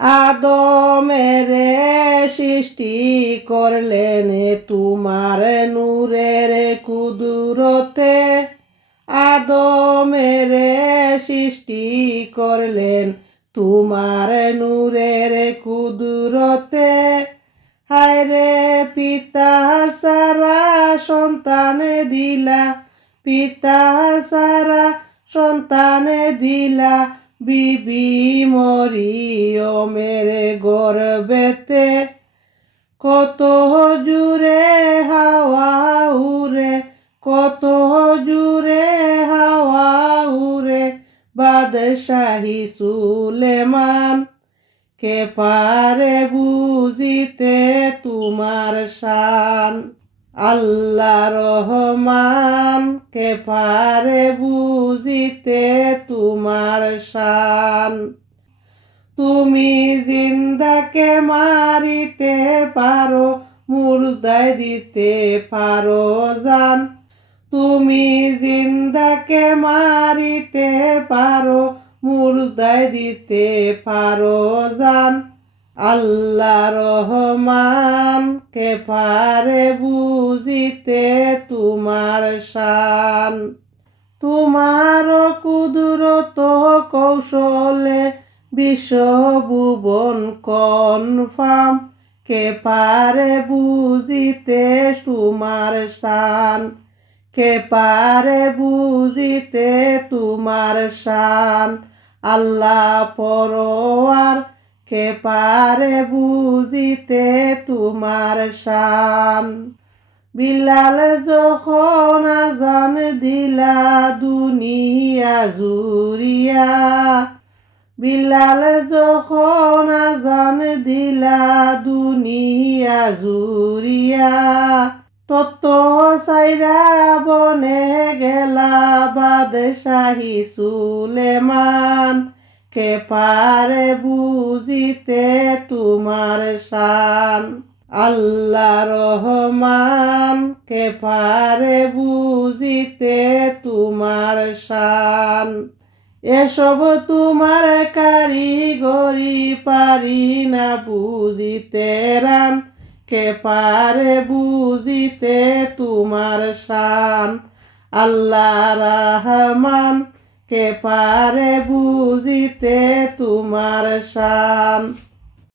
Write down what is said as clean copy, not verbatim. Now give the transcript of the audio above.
আদমেরে সৃষ্টি করলেন তোমার নূরের কুদরতে। আদমেরে সৃষ্টি করলেন তোমার নূরের কুদরতে। হায়রে পিতা সারা সন্তান দিলা, পিতা সারা সন্তান দিলা, বিবি মরিয়মের গর্ভেতে। কত জুড়ে হাওয়া উড়ে, কত জুড়ে হাওয়া উড়ে, বাদশাহী সুলেমান। কে পারে বুঝিতে তোমার শান, আল্লাহ রহমান। কে পারে বুঝিতে তোমার শান। তুমি জিন্দাকে মারিতে পারো, মুর্দায় দিতে পারো জান। তুমি জিন্দাকে মারিতে পারো, মুর্দায় দিতে পারো জান। আল্লাহ রহমান। কে পারে বুঝিতে তোমার শান। তোমার কুদরত কৌশলে বিশ্বভুবন কনফার্ম। কে পারে বুঝিতে তোমার শান। কে পারে বুঝিতে তোমার শান। আল্লাহ পরওয়ার। কে পারে বুঝিতে তোমার শান। বিলাল যখন আযান দিলা দুনিয়া জুড়িয়া, বিলাল যখন আযান দিলা দুনিয়া জুড়িয়া, তত সাইরা বনে গেলা বাদশাহী সুলেমান। কে পারে বুঝিতে তোমার শান। আল্লাহ রহমান। কে পারে বুঝিতে তোমার শান। এসব তোমার কারিগরি পারি না বুঝিতে রান। কে পারে বুঝিতে তোমার শান। আল্লাহ রহমান। কে পারে বুঝিতে তোমার শান।